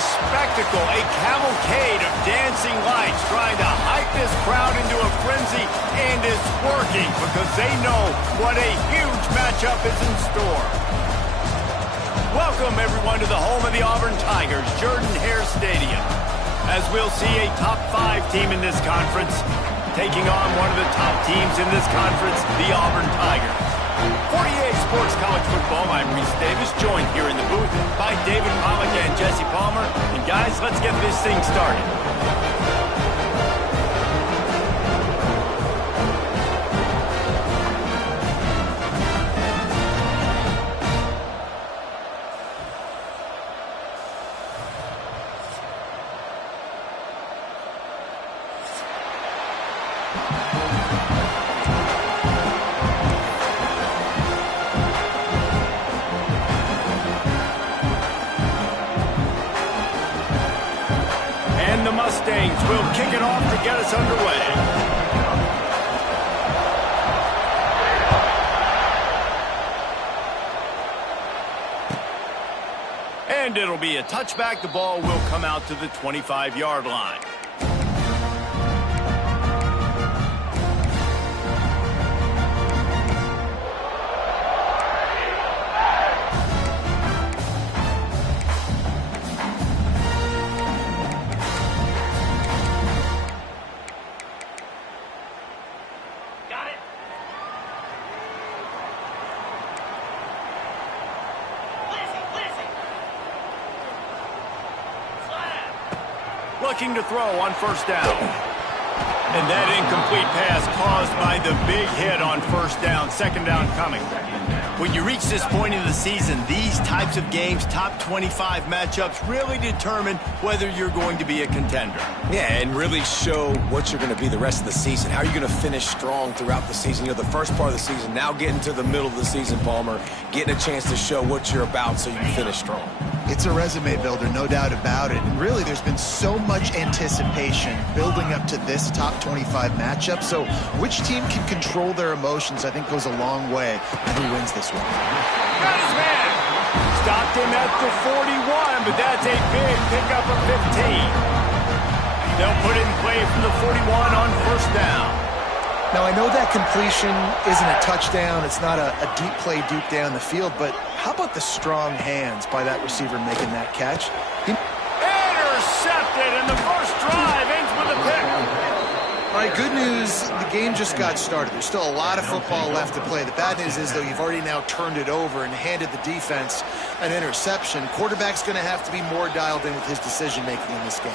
spectacle, a cavalcade of dancing lights trying to hype this crowd into a frenzy, and it's working because they know what a huge matchup is in store. Welcome, everyone, to the home of the Auburn Tigers, Jordan-Hare Stadium. As we'll see a top 5 team in this conference taking on one of the top teams in this conference, the Auburn Tigers. 48 Sports College Football, I'm Reese Davis, joined here in the booth by David Pollock and Jesse Palmer. And guys, let's get this thing started. The Mustangs will kick it off to get us underway. And it'll be a touchback. The ball will come out to the 25-yard line. Looking to throw on first down. And that incomplete pass caused by the big hit on first down. Second down coming. When you reach this point in the season, these types of games, top 25 matchups, really determine whether you're going to be a contender. Yeah, and really show what you're going to be the rest of the season. How are you going to finish strong throughout the season? You know, the first part of the season, now getting to the middle of the season, Palmer, getting a chance to show what you're about so you can finish strong. It's a resume builder, no doubt about it. And really, there's been so much anticipation building up to this top 25 matchup. So which team can control their emotions, I think, goes a long way in who wins this one. Got his man. Stopped him at the 41, but that's a big pickup of 15. They'll put it in play from the 41 on first down. Now, I know that completion isn't a touchdown. It's not a deep play deep down the field, but how about the strong hands by that receiver making that catch? Intercepted, and the first drive ends with a pick. All right, good news, the game just got started. There's still a lot of football left to play. The bad news is, though, you've already now turned it over and handed the defense an interception. Quarterback's going to have to be more dialed in with his decision-making in this game.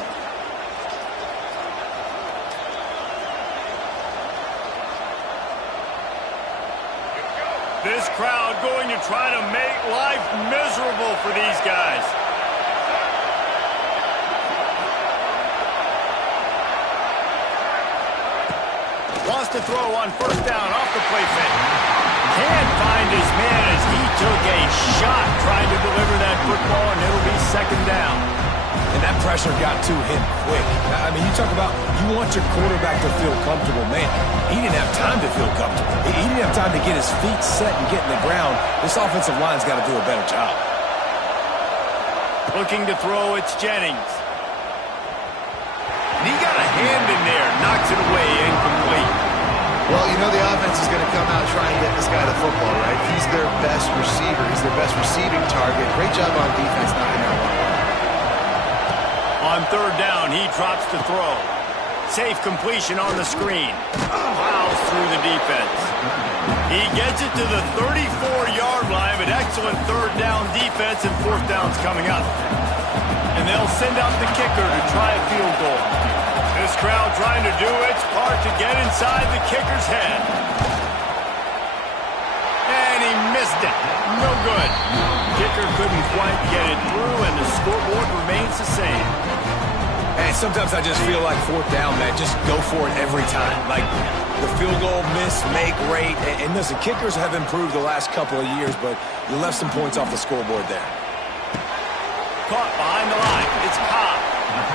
This crowd going to try to make life miserable for these guys. Wants to throw on first down off the play fake. Can't find his man as he took a shot trying to deliver that football, and it'll be second down. And that pressure got to him quick. I mean, you talk about you want your quarterback to feel comfortable. Man, he didn't have time to feel comfortable. He didn't have time to get his feet set and get in the ground. This offensive line's got to do a better job. Looking to throw, it's Jennings. And he got a hand in there, knocks it away, incomplete. Well, you know the offense is going to come out trying to get this guy the football, right? He's their best receiver. He's their best receiving target. Great job on defense knocking that one. On third down, he drops to throw. Safe completion on the screen. Fouls through the defense. He gets it to the 34-yard line, but excellent third down defense, and fourth down's coming up. And they'll send out the kicker to try a field goal. This crowd trying to do its part to get inside the kicker's head. And he missed it. No good. Kicker couldn't quite get it through, and the scoreboard remains the same. And sometimes I just feel like fourth down, man, just go for it every time. Like the field goal miss, make rate. And listen, kickers have improved the last couple of years, but you left some points off the scoreboard there. Caught behind the line. It's Cobb.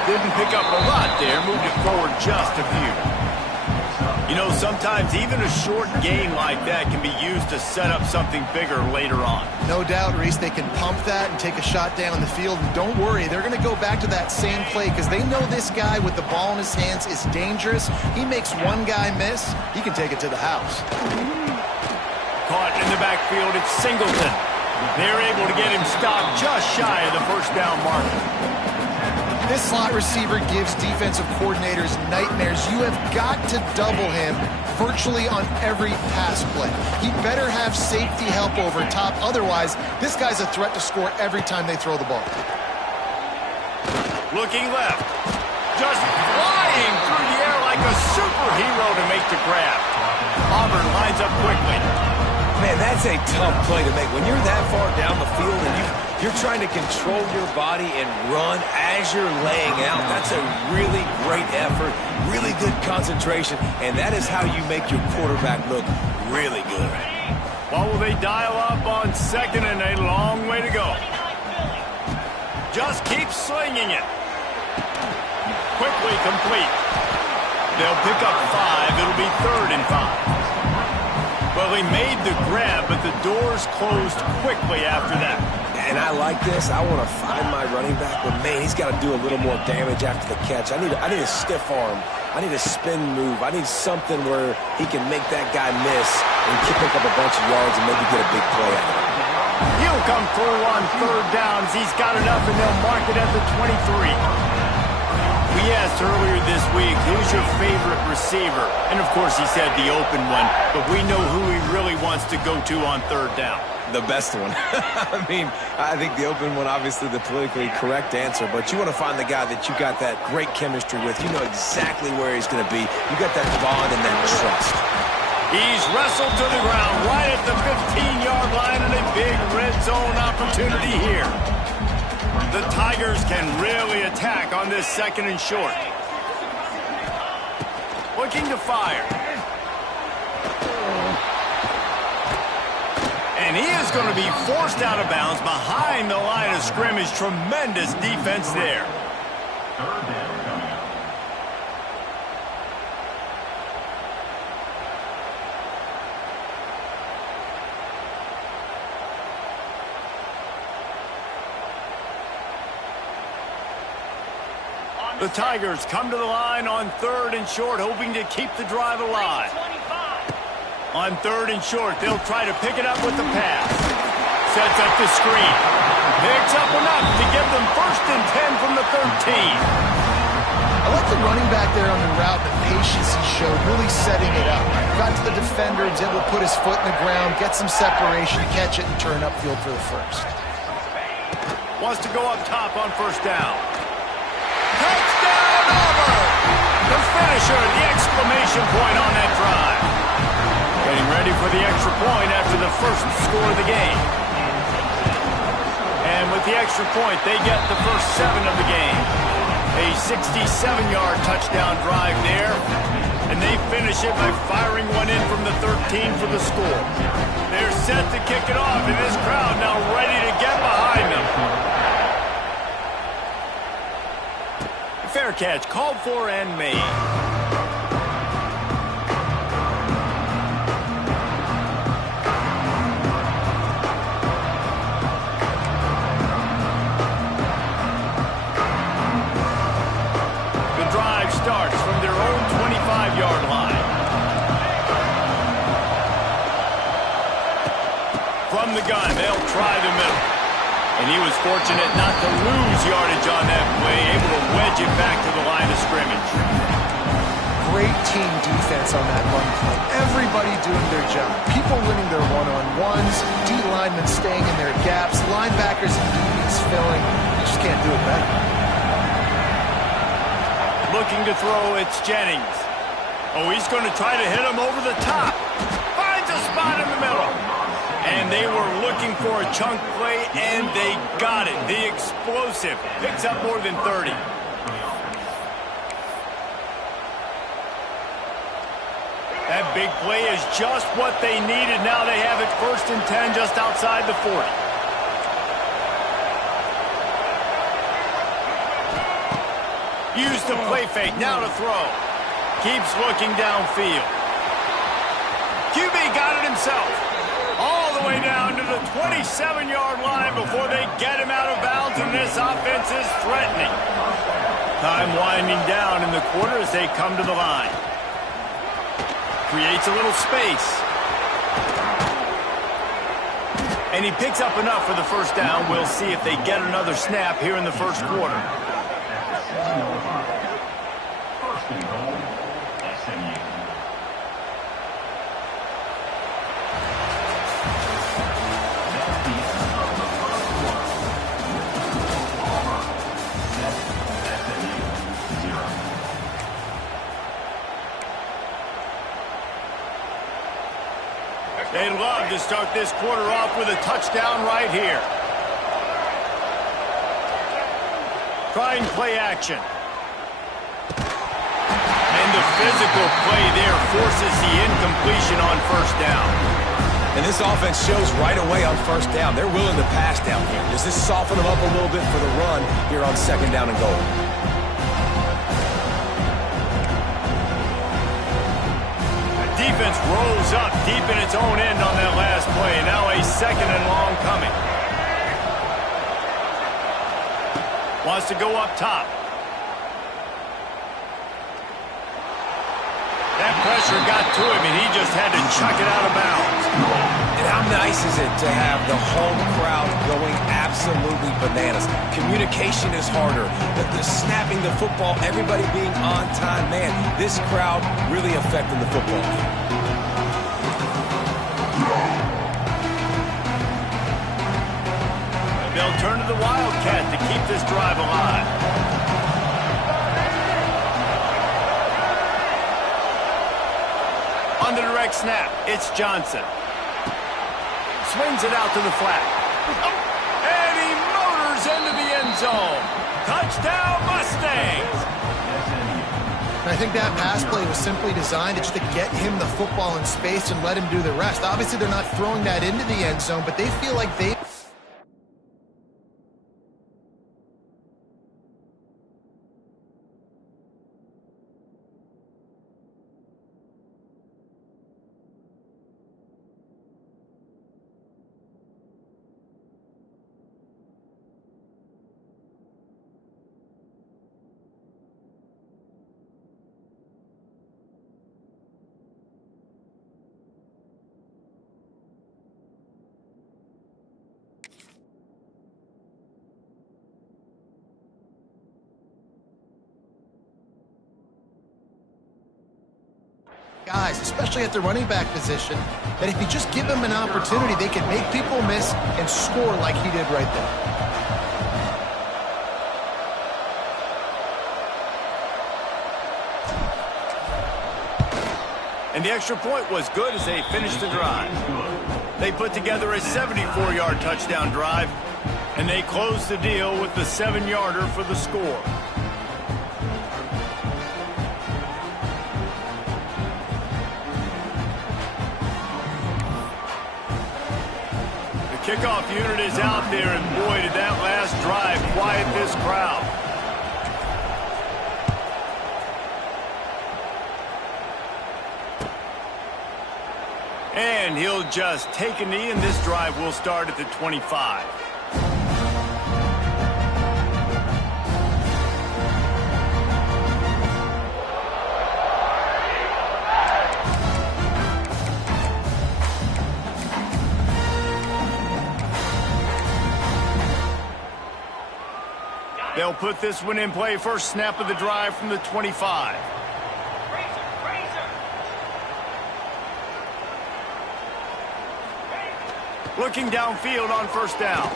Didn't pick up a lot there. Moved it forward just a few. You know, sometimes even a short game like that can be used to set up something bigger later on. No doubt, Reese, they can pump that and take a shot down the field. And don't worry, they're going to go back to that same play because they know this guy with the ball in his hands is dangerous. He makes one guy miss, he can take it to the house. Caught in the backfield, it's Singleton. They're able to get him stopped just shy of the first down marker. This slot receiver gives defensive coordinators nightmares. You have got to double him virtually on every pass play. He better have safety help over top. Otherwise, this guy's a threat to score every time they throw the ball. Looking left. Just flying through the air like a superhero to make the grab. Auburn lines up quickly. Man, that's a tough play to make. When you're that far down the field and you're trying to control your body and run as you're laying out, that's a really great effort, really good concentration, and that is how you make your quarterback look really good. Well, will they dial up on second and a long way to go? Just keep slinging it. Quickly complete. They'll pick up 5. It'll be 3rd and 5. Well, he made the grab, but the doors closed quickly after that. And I like this. I want to find my running back, but man, he's got to do a little more damage after the catch. I need a stiff arm. I need a spin move. I need something where he can make that guy miss and pick up a bunch of yards and maybe get a big play out of it. He'll come through on 3rd downs. He's got enough, and they'll mark it at the 23. We asked earlier this week, who's your favorite receiver? And, of course, he said the open one, but we know who he really wants to go to on 3rd down. The best one. I mean, I think the open one, obviously the politically correct answer, but you want to find the guy that you got that great chemistry with. You know exactly where he's going to be. You got that bond and that trust. He's wrestled to the ground right at the 15-yard line and a big red zone opportunity here. The Tigers can really attack on this 2nd and short. Looking to fire. And he is going to be forced out of bounds behind the line of scrimmage. Tremendous defense there. The Tigers come to the line on 3rd and short, hoping to keep the drive alive. On 3rd and short, they'll try to pick it up with the pass. Sets up the screen. Picks up enough to give them 1st and 10 from the 13. I like the running back there on the route, the patience he showed, really setting it up. Got to the defender, was able to put his foot in the ground, get some separation, catch it, and turn upfield for the 1st. Wants to go up top on 1st down. Touchdown, Auburn! The finisher, the exclamation point on that drive. Getting ready for the extra point after the 1st score of the game. And with the extra point, they get the first 7 of the game. A 67-yard touchdown drive there. And they finish it by firing one in from the 13 for the score. They're set to kick it off, and this crowd now ready to get behind them. Fair catch, called for and made. The drive starts from their own 25-yard line. From the gun, they'll try the middle. And he was fortunate not to lose yardage on that play, able to wedge it back to the line of scrimmage. Great team defense on that run play. Everybody doing their job. People winning their one-on-ones, D linemen staying in their gaps, linebackers and DBs filling. You just can't do it better. Looking to throw, it's Jennings. Oh, he's going to try to hit him over the top. Finds a spot in the middle. And they were looking for a chunk play, and they got it. The explosive picks up more than 30. That big play is just what they needed. Now they have it 1st and 10 just outside the 40. Use the play fake, now to throw. Keeps looking downfield. QB got it himself. All the way down to the 27-yard line before they get him out of bounds, and this offense is threatening. Time winding down in the quarter as they come to the line. Creates a little space. And he picks up enough for the first down. We'll see if they get another snap here in the first quarter. They'd love to start this quarter off with a touchdown right here. Trying play action. And the physical play there forces the incompletion on first down. And this offense shows right away on first down. They're willing to pass down here. Does this soften them up a little bit for the run here on second down and goal? Defense rolls up deep in its own end on that last play. Now a second and long coming. Wants to go up top. That pressure got to him, and he just had to chuck it out of bounds. And how nice is it to have the home crowd going absolutely bananas? Communication is harder. The snapping the football, everybody being on time. Man, this crowd really affecting the football game. They'll turn to the Wildcat to keep this drive alive. On the direct snap, it's Johnson. Swings it out to the flat. And he motors into the end zone. Touchdown, Mustangs! I think that pass play was simply designed just to get him the football in space and let him do the rest. Obviously, they're not throwing that into the end zone, but they feel like they... guys, especially at the running back position, that if you just give them an opportunity, they can make people miss and score like he did right there. And the extra point was good as they finished the drive. They put together a 74-yard touchdown drive, and they closed the deal with the 7-yarder for the score. Kickoff unit is out there, and boy, did that last drive quiet this crowd. And he'll just take a knee, and this drive will start at the 25. They'll put this one in play. First snap of the drive from the 25. Looking downfield on first down.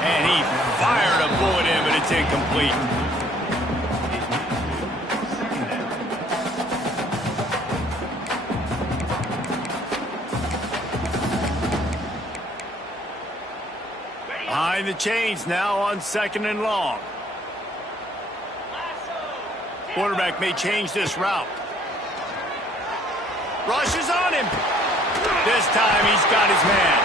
And he fired a bullet in, but it's incomplete. Behind the chains now on second and long. Quarterback may change this route. Rushes on him. This time he's got his man.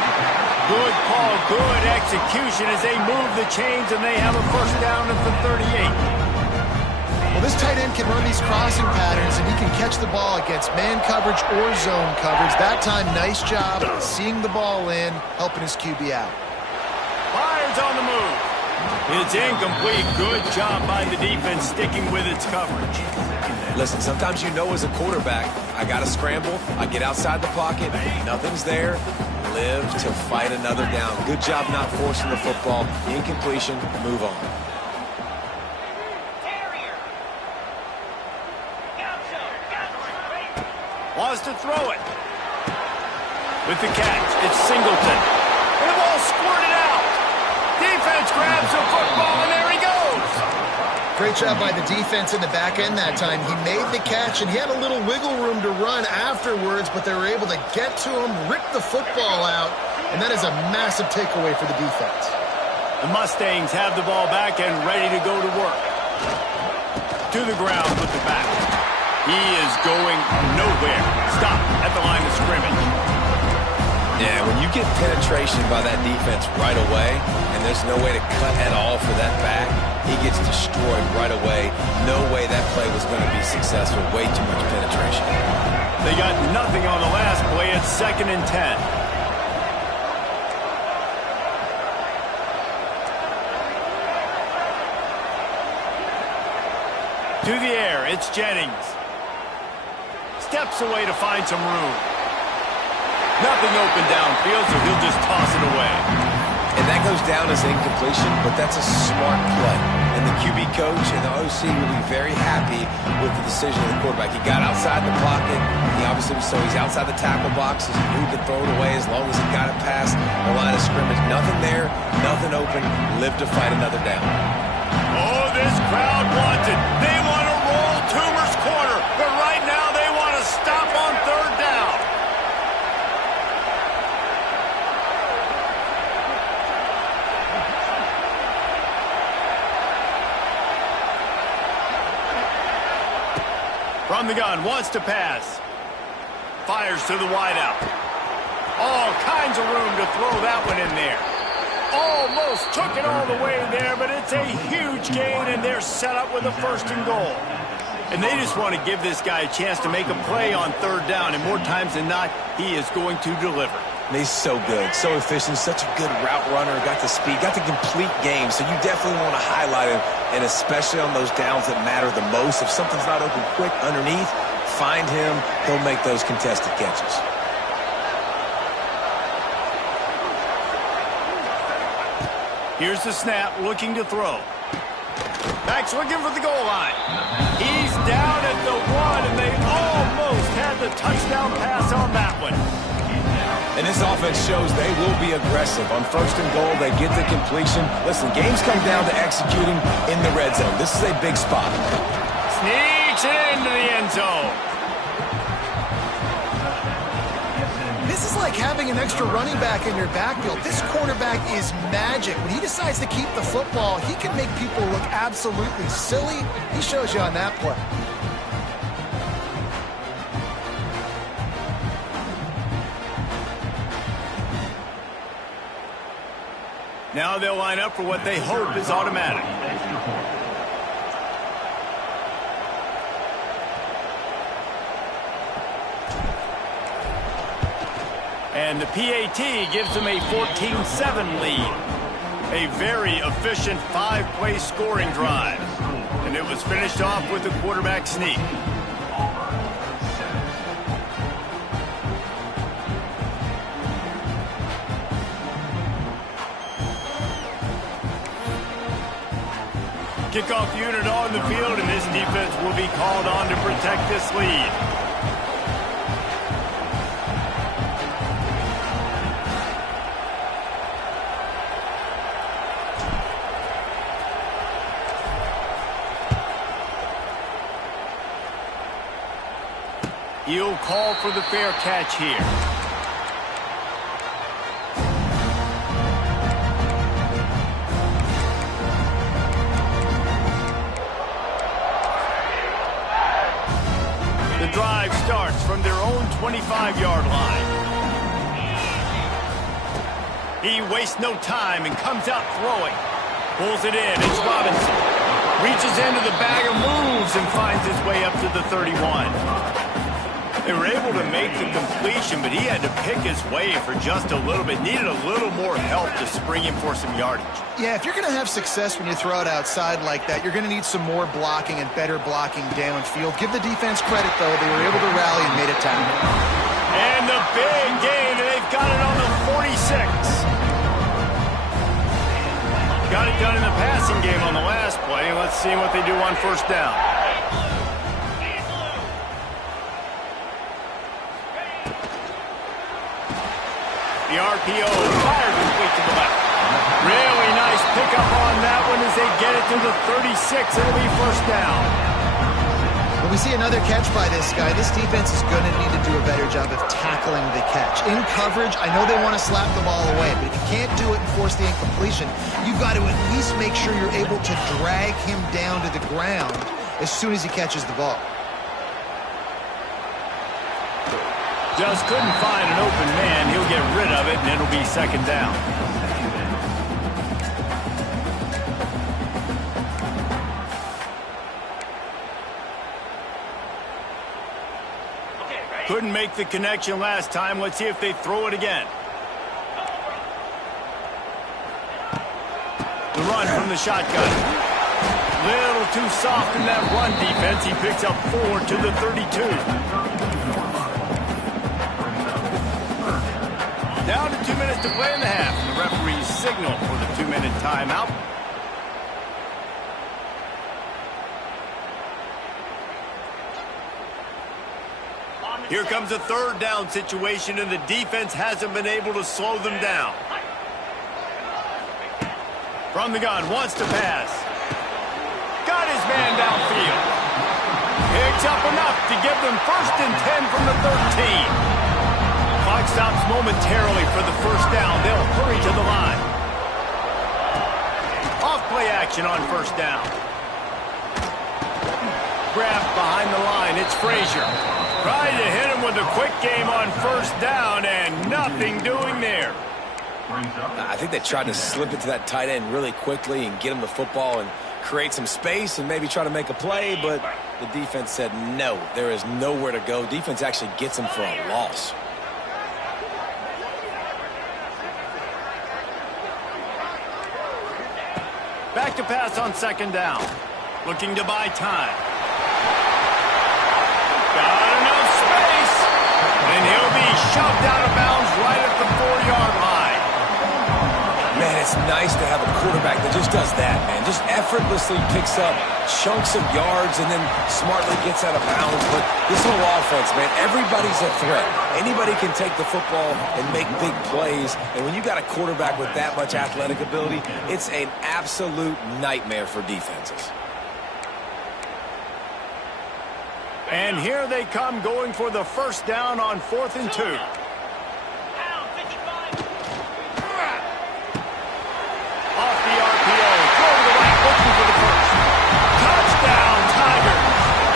Good call, good execution as they move the chains, and they have a first down at the 38. Well, this tight end can run these crossing patterns, and he can catch the ball against man coverage or zone coverage. That time, nice job seeing the ball in, helping his QB out. Fires on the move. It's incomplete. Good job by the defense sticking with its coverage. Listen, sometimes you know as a quarterback, I got to scramble, I get outside the pocket, nothing's there, live to fight another down. Good job not forcing the football, incompletion, move on. Wants to throw it. With the catch, it's Singleton. And the ball squirted out. Defense grabs the football, and there he goes. Great job by the defense in the back end that time. He made the catch, and he had a little wiggle room to run afterwards, but they were able to get to him, rip the football out, and that is a massive takeaway for the defense. The Mustangs have the ball back and ready to go to work. To the ground with the back. He is going nowhere. Stop at the line of scrimmage. Yeah, when you get penetration by that defense right away, and there's no way to cut at all for that back, he gets destroyed right away. No way that play was going to be successful. Way too much penetration. They got nothing on the last play. It's 2nd and 10. To the air, it's Jennings. Steps away to find some room. Nothing open downfield, so he'll just toss it away. And that goes down as incompletion, but that's a smart play. And the QB coach and the OC will be very happy with the decision of the quarterback. He got outside the pocket. He obviously so he's outside the tackle boxes. He knew he could throw it away as long as he got it past the line of scrimmage. Nothing there, nothing open. Live to fight another down. Oh, this crowd wants it. They want to roll Toomer's corner, but right now they want to stop on 3rd down. From the gun, wants to pass. Fires to the wideout. All kinds of room to throw that one in there. Almost took it all the way there, but it's a huge gain, and they're set up with a 1st and goal. And they just want to give this guy a chance to make a play on 3rd down, and more times than not, he is going to deliver. And he's so good, so efficient, such a good route runner, got the speed, got the complete game, so you definitely want to highlight him, and especially on those downs that matter the most. If something's not open quick underneath, find him, he'll make those contested catches. Here's the snap, looking to throw. Back's looking for the goal line. He's down at the 1, and they almost had the touchdown pass on that one. And this offense shows they will be aggressive. On 1st and goal, they get the completion. Listen, games come down to executing in the red zone. This is a big spot. Sneaks it into the end zone. This is like having an extra running back in your backfield. This quarterback is magic. When he decides to keep the football, he can make people look absolutely silly. He shows you on that play. Now they'll line up for what they hope is automatic. And the PAT gives them a 14-7 lead. A very efficient 5-play scoring drive. And it was finished off with a quarterback sneak. Kickoff unit on the field, and this defense will be called on to protect this lead. He'll call for the fair catch here. The drive starts from their own 25-yard line. He wastes no time and comes out throwing. Pulls it in. It's Robinson. Reaches Goes into the bag of moves and finds his way up to the 31. They were able to make the completion, but he had to pick his way for just a little bit. Needed a little more help to spring him for some yardage. Yeah, if you're going to have success when you throw it outside like that, you're going to need some more blocking and better blocking downfield. Give the defense credit, though. They were able to rally and made a tackle. And the big gain, and they've got it on the 46. Got it done in the passing game on the last play. Let's see what they do on first down. The RPO fired complete to the left. Really nice pickup on that one as they get it to the 36. It'll be first down. When we see another catch by this guy, this defense is going to need to do a better job of tackling the catch. In coverage, I know they want to slap the ball away, but if you can't do it and force the incompletion, you've got to at least make sure you're able to drag him down to the ground as soon as he catches the ball. Just couldn't find an open man. He'll get rid of it, and it'll be second down. Couldn't make the connection last time. Let's see if they throw it again. The run from the shotgun. Little too soft in that run defense. He picks up 4 to the 32. Down to 2 minutes to play in the half. The referees signal for the 2-minute timeout. Here comes a third down situation, and the defense hasn't been able to slow them down. From the gun, wants to pass. Got his man downfield. Picks up enough to give them 1st and 10 from the 13. Clock stops momentarily for the first down. They'll hurry to the line. Off-play action on first down. Grabbed behind the line. It's Frazier. Tried to hit him with a quick game on first down, and nothing doing there. I think they tried to slip it to that tight end really quickly and get him the football and create some space and maybe try to make a play, but the defense said no. There is nowhere to go. Defense actually gets him for a loss. Back to pass on second down. Looking to buy time. Got enough space. And he'll be shoved out of bounds right at the 4-yard line. Man, it's nice to have a quarterback that just does that, man. Just effortlessly picks up chunks of yards and then smartly gets out of bounds. But this whole offense, man, everybody's a threat. Anybody can take the football and make big plays. And when you got a quarterback with that much athletic ability, it's an absolute nightmare for defenses. And here they come going for the first down on 4th and 2. Off the RPO, throw to the right, looking for the first. Touchdown, Tiger.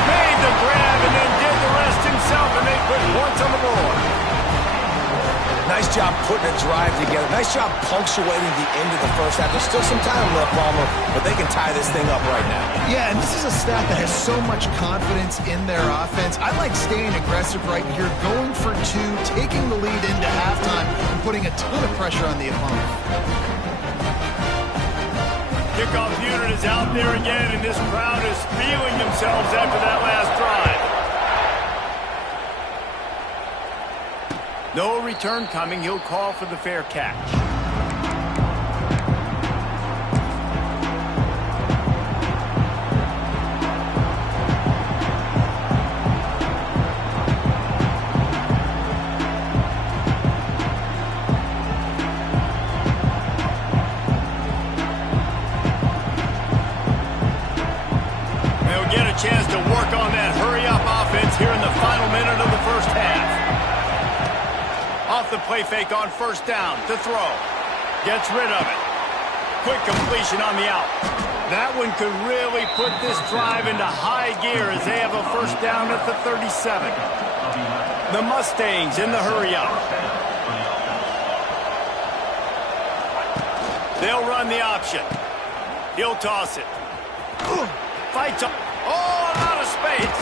Made the grab and then did the rest himself, and they put points on the board. Nice job putting a drive together. Nice job punctuating the end of the first half. There's still some time left, Palmer, but they can tie this thing up right now. Yeah, and this is a staff that has so much confidence in their offense. I like staying aggressive right here, going for 2, taking the lead into halftime, and putting a ton of pressure on the opponent. Kickoff unit is out there again, and this crowd is feeling themselves after that last drive. No return coming. He'll call for the fair catch. They'll get a chance to work on that hurry-up offense here in the final minute of the first half. Off the play fake on first down to throw. Gets rid of it. Quick completion on the out. That one could really put this drive into high gear as they have a first down at the 37. The Mustangs in the hurry-up. They'll run the option. He'll toss it. Fights all out of space.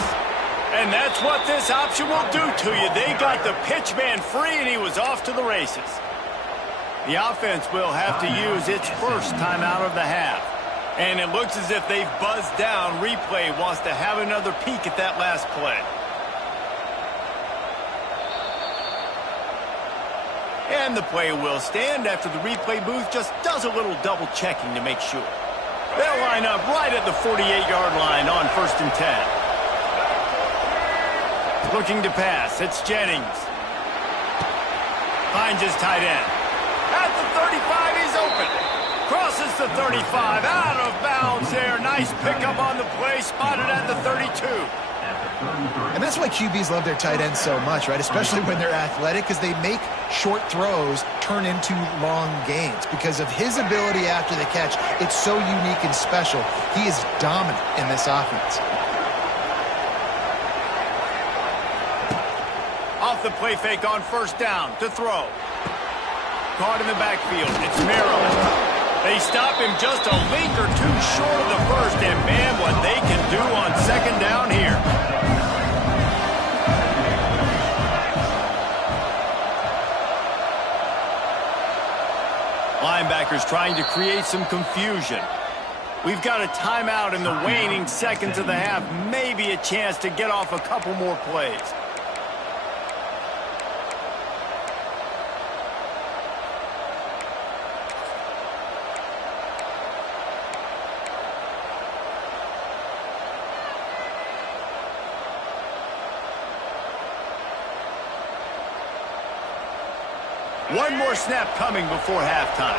And that's what this option will do to you. They got the pitch man free, and he was off to the races. The offense will have to use its first timeout of the half. And it looks as if they've buzzed down. Replay wants to have another peek at that last play. And the play will stand after the replay booth just does a little double checking to make sure. They'll line up right at the 48-yard line on 1st and 10. Looking to pass, it's Jennings. Finds his tight end. At the 35, he's open. Crosses the 35, out of bounds there. Nice pickup on the play, spotted at the 32. And that's why QBs love their tight ends so much, right? Especially when they're athletic, because they make short throws turn into long gains. Because of his ability after the catch, it's so unique and special. He is dominant in this offense. Off the play fake on 1st down to throw. Caught in the backfield. It's Maryland. They stop him just a link or two short of the first, and man, what they can do on 2nd down here. Linebackers trying to create some confusion. We've got a timeout in the waning seconds of the half. Maybe a chance to get off a couple more plays. One more snap coming before halftime.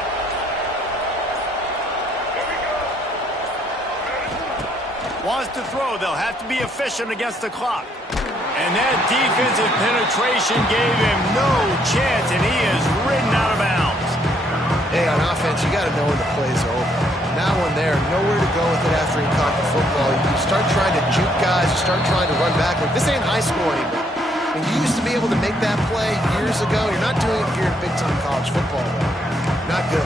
Wants to throw. They'll have to be efficient against the clock. And that defensive penetration gave him no chance, and he is ridden out of bounds. Hey, on offense, you got to know when the play's over. Now when they're nowhere to go with it after he caught the football, you start trying to juke guys, you start trying to run back. Like, this ain't high school anymore. And you used to be able to make that play years ago. You're not doing it here in big-time college football, though. Not good.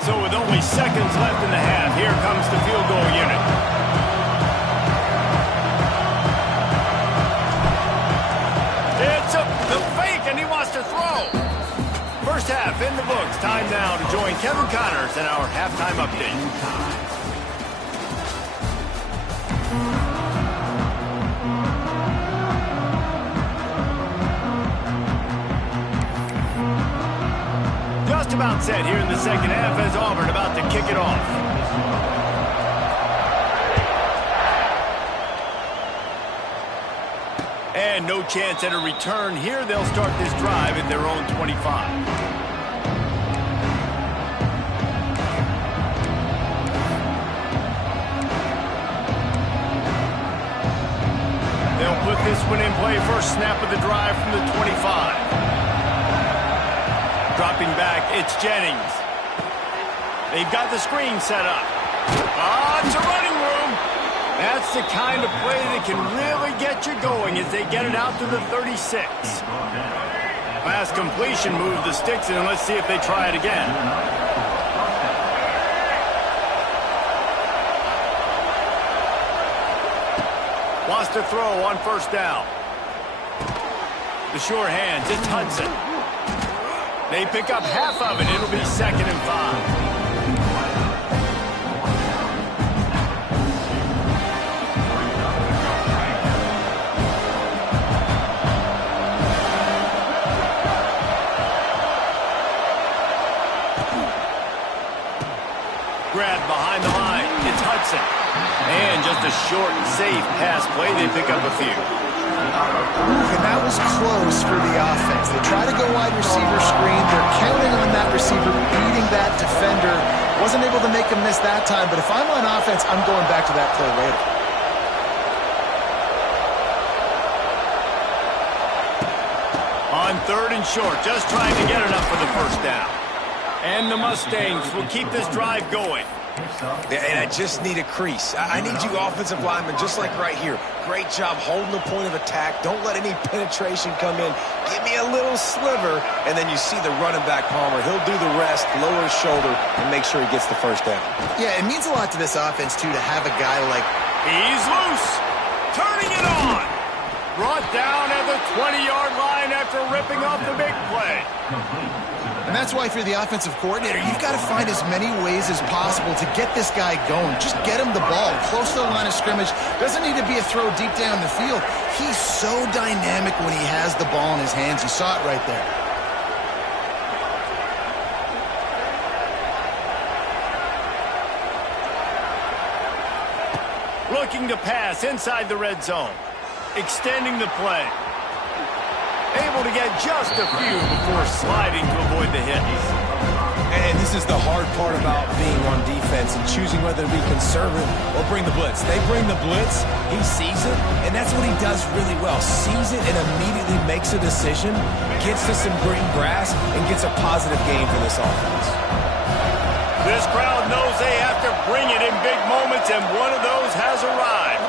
So with only seconds left in the half, here comes the field goal unit. It's the fake, and he wants to throw. First half in the books. Time now to join Kevin Connors in our halftime update. Just about set here in the 2nd half as Auburn about to kick it off. And no chance at a return here. They'll start this drive at their own 25. They'll put this one in play. First snap of the drive from the 25. Dropping back, it's Jennings. They've got the screen set up. It's a running room. That's the kind of play that can really get you going as they get it out to the 36. Pass completion, move the sticks, and let's see if they try it again. Wants to throw on 1st down. The sure hands, it's Hudson. They pick up half of it. It'll be 2nd and 5. Grab behind the line. It's Hudson. And just a short, safe pass play. They pick up a few. And that was close for the offense. They try to go wide receiver screen. They're counting on that receiver beating that defender. Wasn't able to make him miss that time, but if I'm on offense, I'm going back to that play later. On 3rd and short, just trying to get enough for the 1st down. And the Mustangs will keep this drive going. And I just need a crease. I need you offensive linemen, just like right here. Great job holding the point of attack. Don't let any penetration come in. Give me a little sliver, and then you see the running back Palmer. He'll do the rest, lower his shoulder, and make sure he gets the first down. Yeah, it means a lot to this offense, too, to have a guy like... He's loose. Turning it on. Brought down at the 20-yard line after ripping off the big play. And that's why if you're the offensive coordinator, you've got to find as many ways as possible to get this guy going. Just get him the ball close to the line of scrimmage. Doesn't need to be a throw deep down the field. He's so dynamic when he has the ball in his hands. You saw it right there. Looking to pass inside the red zone. Extending the play. Able to get just a few before sliding to avoid the hits. And this is the hard part about being on defense and choosing whether to be conservative or bring the blitz. They bring the blitz, he sees it, and that's what he does really well. Sees it and immediately makes a decision, gets to some green grass, and gets a positive gain for this offense. This crowd knows they have to bring it in big moments, and one of those has arrived.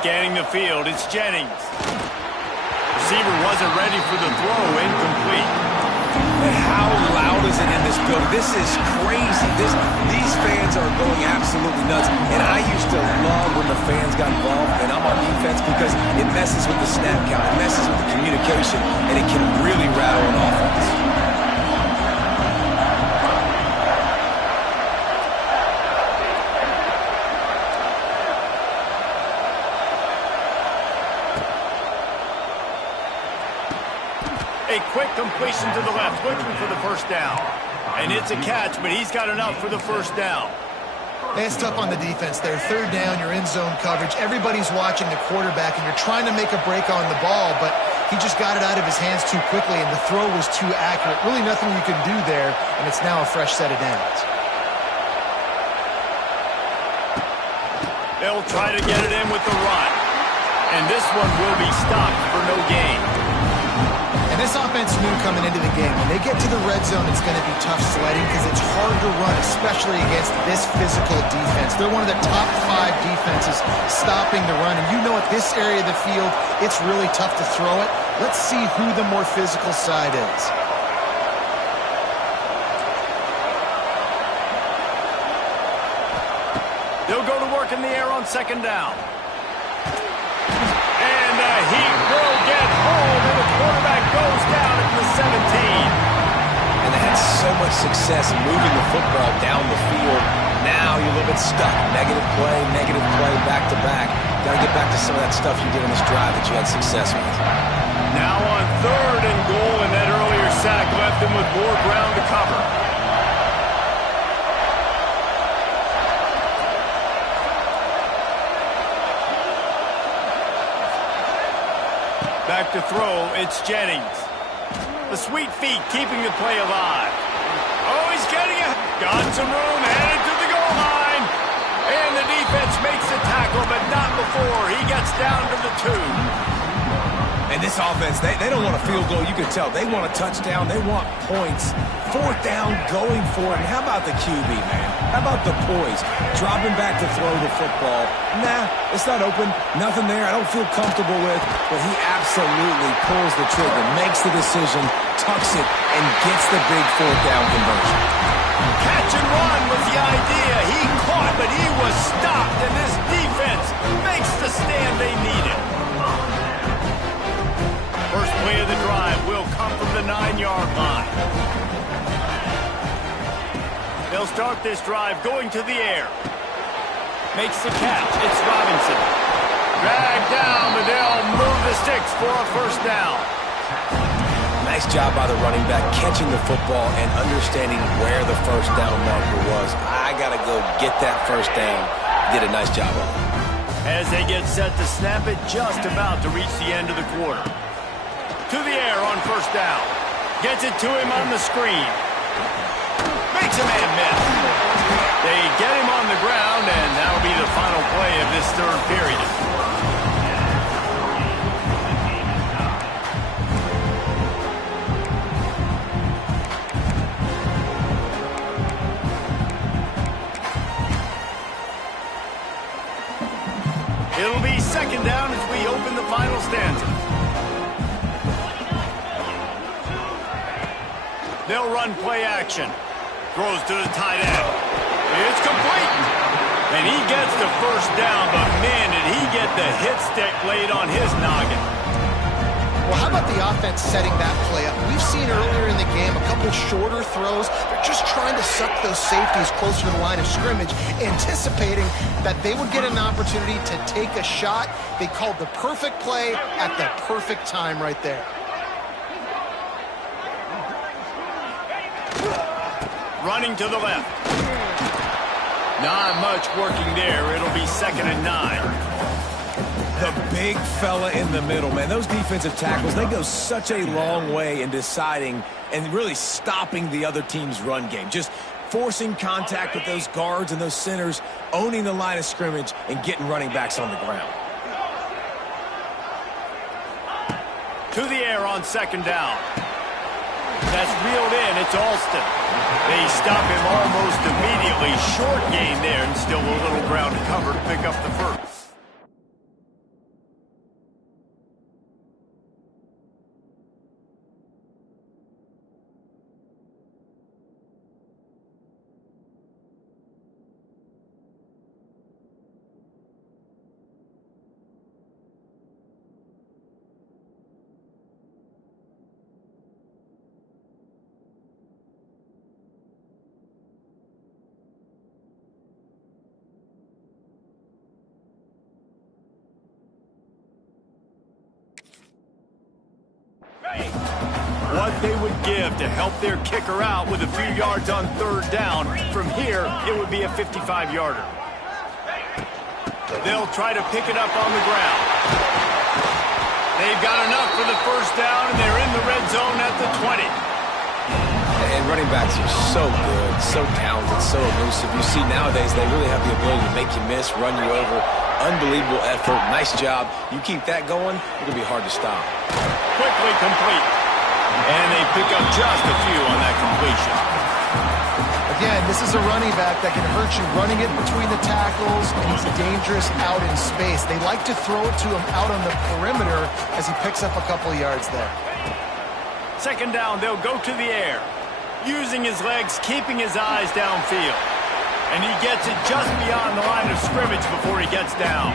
Scanning the field, it's Jennings. Receiver wasn't ready for the throw, incomplete. And how loud is it in this building? This is crazy. These fans are going absolutely nuts. And I used to love when the fans got involved, and I'm on defense because it messes with the snap count, it messes with the communication, and it can really rattle an offense. A quick completion to the left, looking for the first down. And it's a catch, but he's got enough for the first down. It's tough on the defense there. Third down, you're in zone coverage. Everybody's watching the quarterback, and you're trying to make a break on the ball, but he just got it out of his hands too quickly, and the throw was too accurate. Really nothing you can do there, and it's now a fresh set of downs. They'll try to get it in with the run. And this one will be stopped for no gain. And this offense knew coming into the game, when they get to the red zone, it's going to be tough sledding because it's hard to run, especially against this physical defense. They're one of the top 5 defenses stopping the run. And you know at this area of the field, it's really tough to throw it. Let's see who the more physical side is. They'll go to work in the air on second down. And he will get home, and the quarterback goes down at the 17. And they had so much success moving the football down the field. Now you're a little bit stuck. Negative play, back to back. Got to get back to some of that stuff you did on this drive that you had success with. Now on third and goal, and that earlier sack left him with more ground to cover. Back to throw, it's Jennings. The sweet feet keeping the play alive. Oh, he's getting it. Got some room, headed to the goal line. And the defense makes the tackle, but not before he gets down to the 2. And this offense, they don't want a field goal. You can tell. They want a touchdown. They want points. Fourth down, going for it. And how about the QB, man? How about the poise? Dropping back to throw the football. Nah, it's not open. Nothing there I don't feel comfortable with. But he absolutely pulls the trigger, makes the decision, tucks it, and gets the big fourth down conversion. Catch and run was the idea. He caught, but he was stopped. And this defense makes the stand they needed. First play of the drive will come from the 9-yard line. They'll start this drive going to the air. Makes the catch. It's Robinson. Dragged down, but they'll move the sticks for a first down. Nice job by the running back catching the football and understanding where the first down marker was. I got to go get that first down. Did a nice job of it. As they get set to snap it, just about to reach the end of the quarter. To the air on first down. Gets it to him on the screen. Makes a man miss. They get him on the ground, and that'll be the final play of this third period. They'll run play action. Throws to the tight end. It's complete. And he gets the first down, but man, did he get the hit stick laid on his noggin. Well, how about the offense setting that play up? We've seen earlier in the game a couple shorter throws. They're just trying to suck those safeties closer to the line of scrimmage, anticipating that they would get an opportunity to take a shot. They called the perfect play at the perfect time right there. Running to the left. Not much working there. It'll be 2nd and 9. The big fella in the middle, man. Those defensive tackles, they go such a long way in deciding and really stopping the other team's run game. Just forcing contact with those guards and those centers, owning the line of scrimmage, and getting running backs on the ground. To the air on 2nd down. That's reeled in. It's Alston. They stop him almost immediately. Short gain there, and still a little ground to cover to pick up the first. What they would give to help their kicker out with a few yards on 3rd down. From here, it would be a 55-yarder. They'll try to pick it up on the ground. They've got enough for the first down, and they're in the red zone at the 20. And running backs are so good, so talented, so elusive. You see nowadays they really have the ability to make you miss, run you over. Unbelievable effort. Nice job. You keep that going, it'll be hard to stop. Quickly complete. And they pick up just a few on that completion. Again, this is a running back that can hurt you running it between the tackles, and he's dangerous out in space. They like to throw it to him out on the perimeter as he picks up a couple of yards there. 2nd down, they'll go to the air. Using his legs, keeping his eyes downfield. And he gets it just beyond the line of scrimmage before he gets down.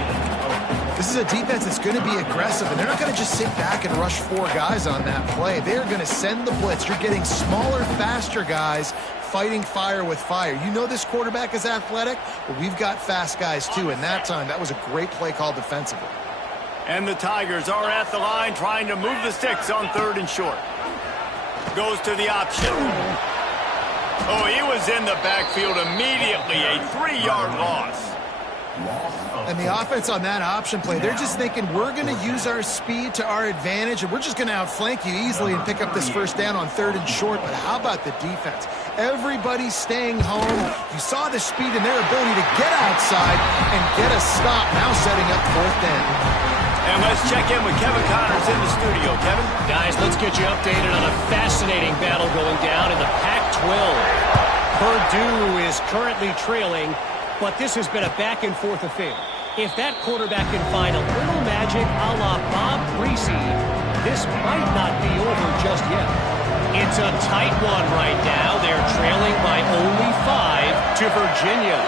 This is a defense that's going to be aggressive, and they're not going to just sit back and rush 4 guys on that play. They're going to send the blitz. You're getting smaller, faster guys fighting fire with fire. You know this quarterback is athletic, but we've got fast guys too, and that time, that was a great play call defensively. And the Tigers are at the line trying to move the sticks on 3rd and short. Goes to the option. Oh, he was in the backfield immediately. A 3-yard loss. And the offense on that option play, they're just thinking we're going to use our speed to our advantage, and we're just going to outflank you easily and pick up this first down on 3rd and short. But how about the defense? Everybody's staying home. You saw the speed and their ability to get outside and get a stop, now setting up 4th down. And let's check in with Kevin Connors in the studio. Kevin? Guys, let's get you updated on a fascinating battle going down in the Pac-12. Purdue is currently trailing, but this has been a back-and-forth affair. If that quarterback can find a little magic a la Bob Greasy, this might not be over just yet. It's a tight one right now. They're trailing by only 5 to Virginia.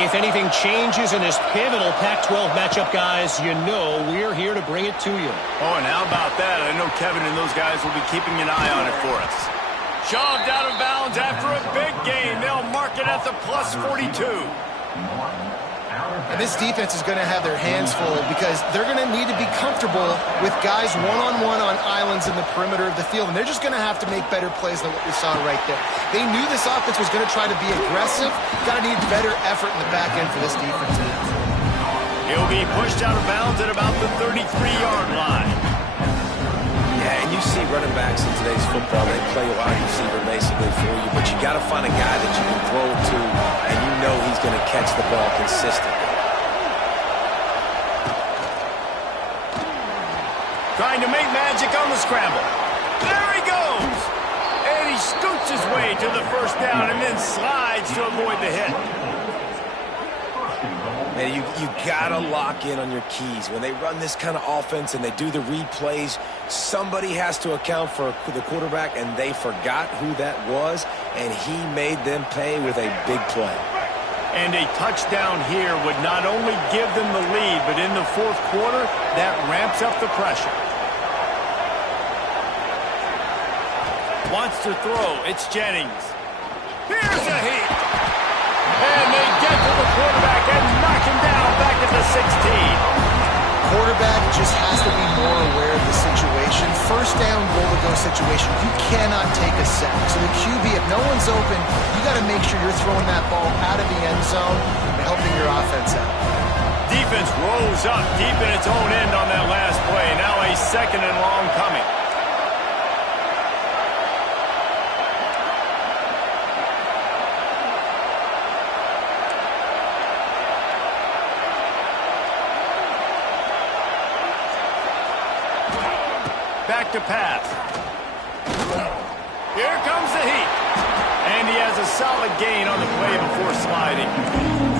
If anything changes in this pivotal Pac-12 matchup, guys, you know we're here to bring it to you. Oh, and how about that? I know Kevin and those guys will be keeping an eye on it for us. Shoved out of bounds after a big gain. They'll mark it at the plus 42. And this defense is going to have their hands full because they're going to need to be comfortable with guys one-on-one on islands in the perimeter of the field. And they're just going to have to make better plays than what we saw right there. They knew this offense was going to try to be aggressive. Got to need better effort in the back end for this defense. He'll be pushed out of bounds at about the 33-yard line. Yeah, and you see running backs in today's football, they play a wide receiver basically for you, but you got to find a guy that you can throw it to, and you know he's going to catch the ball consistently. Trying to make magic on the scramble. There he goes! And he scoots his way to the first down and then slides to avoid the hit. Man, you gotta lock in on your keys. When they run this kind of offense and they do the replays, somebody has to account for the quarterback, and they forgot who that was, and he made them pay with a big play. And a touchdown here would not only give them the lead, but in the fourth quarter, that ramps up the pressure. Wants to throw. It's Jennings. Here's a heat. And they get to the quarterback and knock him down back at the 16. Quarterback just has to be more aware of the situation. First down, goal-to-go situation. You cannot take a sack. So the QB, if no one's open, you got to make sure you're throwing that ball out of the end zone and helping your offense out. Defense rose up deep in its own end on that last play. Now a second and long coming. Back to pass. Here comes the heat. And he has a solid gain on the play before sliding.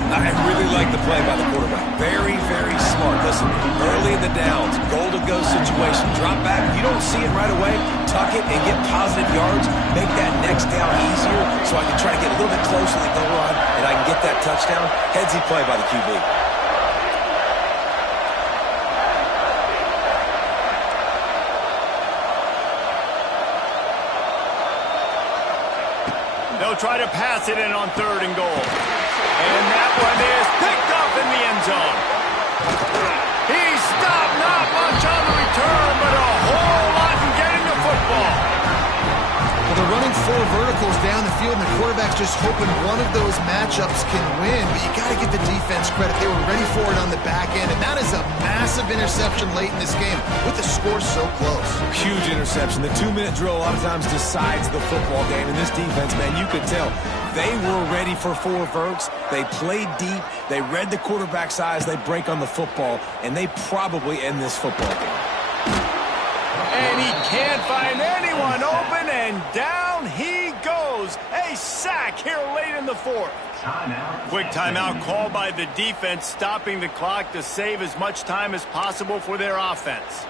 I really like the play by the quarterback. Very, very smart. Listen, early in the downs, goal-to-go situation. Drop back. You don't see it right away. Tuck it and get positive yards. Make that next down easier so I can try to get a little bit closer to the goal line and I can get that touchdown. Headsy play by the QB. They'll try to pass it in on third and goal. And that one is picked up in the end zone. He stopped, not much on the return, but a whole lot in getting the football. Well, they're running four verticals down the field, and the quarterback's just hoping one of those matchups can win. But you got to give the defense credit. They were ready for it on the back end, and that is a massive interception late in this game with the score so close. Huge interception. The 2-minute drill a lot of times decides the football game. And this defense, man, you could tell they were ready for four verts. They played deep. They read the quarterback's eyes. They break on the football, and they probably end this football game. And he can't find anyone open, and down he goes. A sack here late in the fourth. Quick timeout called by the defense, stopping the clock to save as much time as possible for their offense.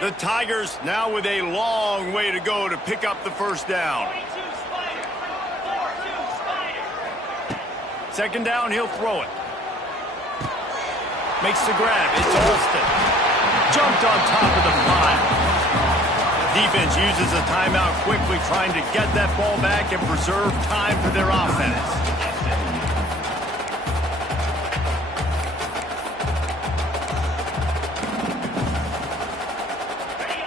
The Tigers now with a long way to go to pick up the first down. Second down, he'll throw it. Makes the grab. It's Alston. Jumped on top of the pile. Defense uses a timeout quickly, trying to get that ball back and preserve time for their offense.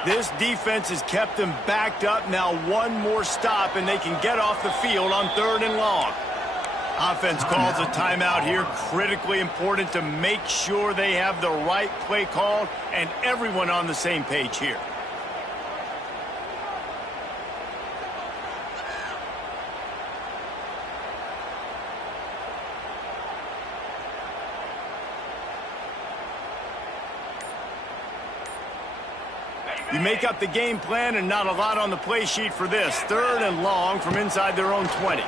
This defense has kept them backed up. Now one more stop, and they can get off the field on third and long. Offense calls a timeout here. Critically important to make sure they have the right play called and everyone on the same page here. You make up the game plan and not a lot on the play sheet for this. Third and long from inside their own 20.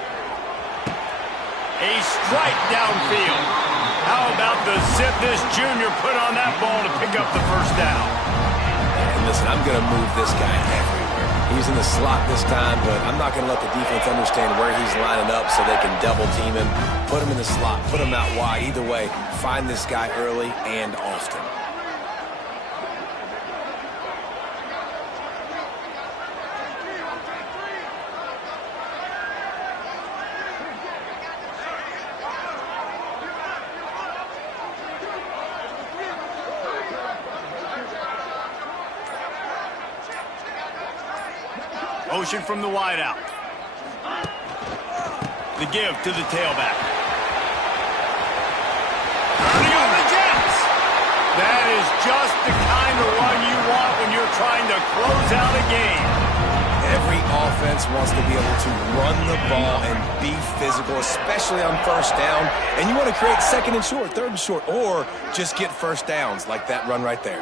A strike downfield. How about the zip this junior put on that ball to pick up the first down? And listen, I'm going to move this guy everywhere. He's in the slot this time, but I'm not going to let the defense understand where he's lining up so they can double team him, put him in the slot, put him out wide. Either way, find this guy early and often. Motion from the wideout. The give to the tailback. Turning on the Jets. That is just the kind of run you want when you're trying to close out a game. Every offense wants to be able to run the ball and be physical, especially on first down. And you want to create second and short, third and short, or just get first downs like that run right there.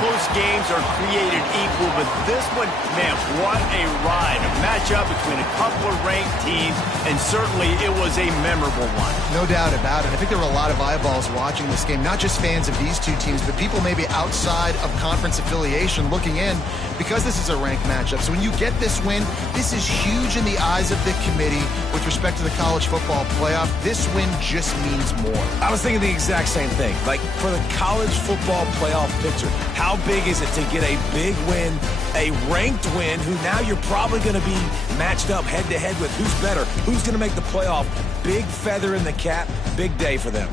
close games are created equal, but this one, man, what a ride. A matchup between a couple of ranked teams, and certainly it was a memorable one. No doubt about it. I think there were a lot of eyeballs watching this game, not just fans of these two teams, but people maybe outside of conference affiliation looking in because this is a ranked matchup. So when you get this win, this is huge in the eyes of the committee with respect to the college football playoff. This win just means more. I was thinking the exact same thing. Like, for the college football playoff picture, how big is it to get a big win, a ranked win, who now you're probably going to be matched up head-to-head with who's better, who's going to make the playoff. Big feather in the cap, big day for them.